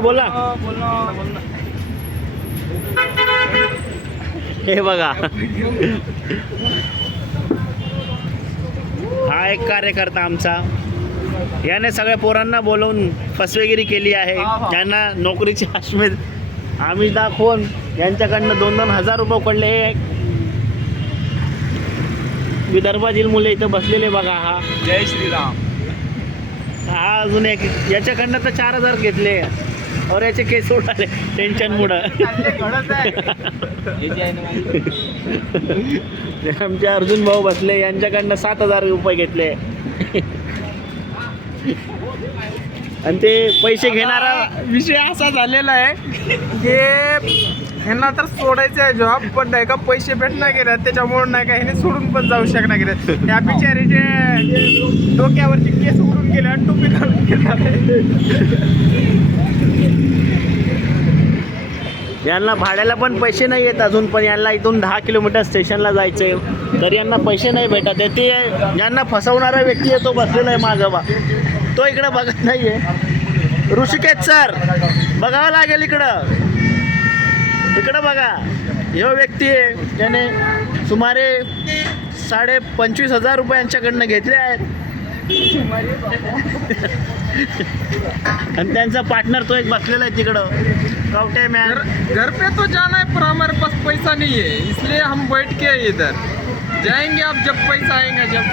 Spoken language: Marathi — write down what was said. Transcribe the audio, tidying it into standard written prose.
बोला हे बघा हा एक कार्यकर्ता आमचा, याने सगळ्या पोरांना बोलवून फसवेगिरी केली आहे. यांना नोकरीची आमिष दाखवून यांच्याकडनं 2-2 हजार रुपये पडले. हे विदर्भातील मुले इथं बसलेले बघा. हा जय श्रीराम. हा अजून एक, याच्याकडनं तर 4000 घेतले और याचे केस उडाले टेन्शन मुळे. आमचे अर्जुन भाऊ बसले, यांच्याकडनं 7000 रुपये घेतले. आणि ते पैसे घेणारा विषय असा झालेला आहे की ह्यांना तर सोडायचं आहे जॉब, पण नाही का पैसे भेटणार गेले त्याच्यामुळे नाही का ह्याने सोडून पण जाऊ शकणार गेले. त्या बिचारीचे डोक्यावरचे केस उडून गेले आणि टोपी घालून गेले. यांना भाड्याला पण पैसे नाही येत अजून, पण यांना इथून 10 किलोमीटर स्टेशनला जायचं आहे, तर यांना पैसे नाही भेटत आहे. ते ज्यांना फसवणारा व्यक्ती आहे तो बसलेला आहे माझा बा, तो इकडं बघत नाही आहे. ऋषिकेश सर बघावं लागेल इकडं बघा. ह्यो व्यक्ती आहे ज्याने सुमारे 25,500 रुपये यांच्याकडनं घेतले आहेत. आणि त्यांचा पार्टनर तो एक बसलेला आहे तिकडं, कावटे मॅन. घर पे तो जाना है पर हमारे पास पैसा नहीं है, इसलिए हम बैठ के इधर जाएंगे अब जब पैसा आएगा जब.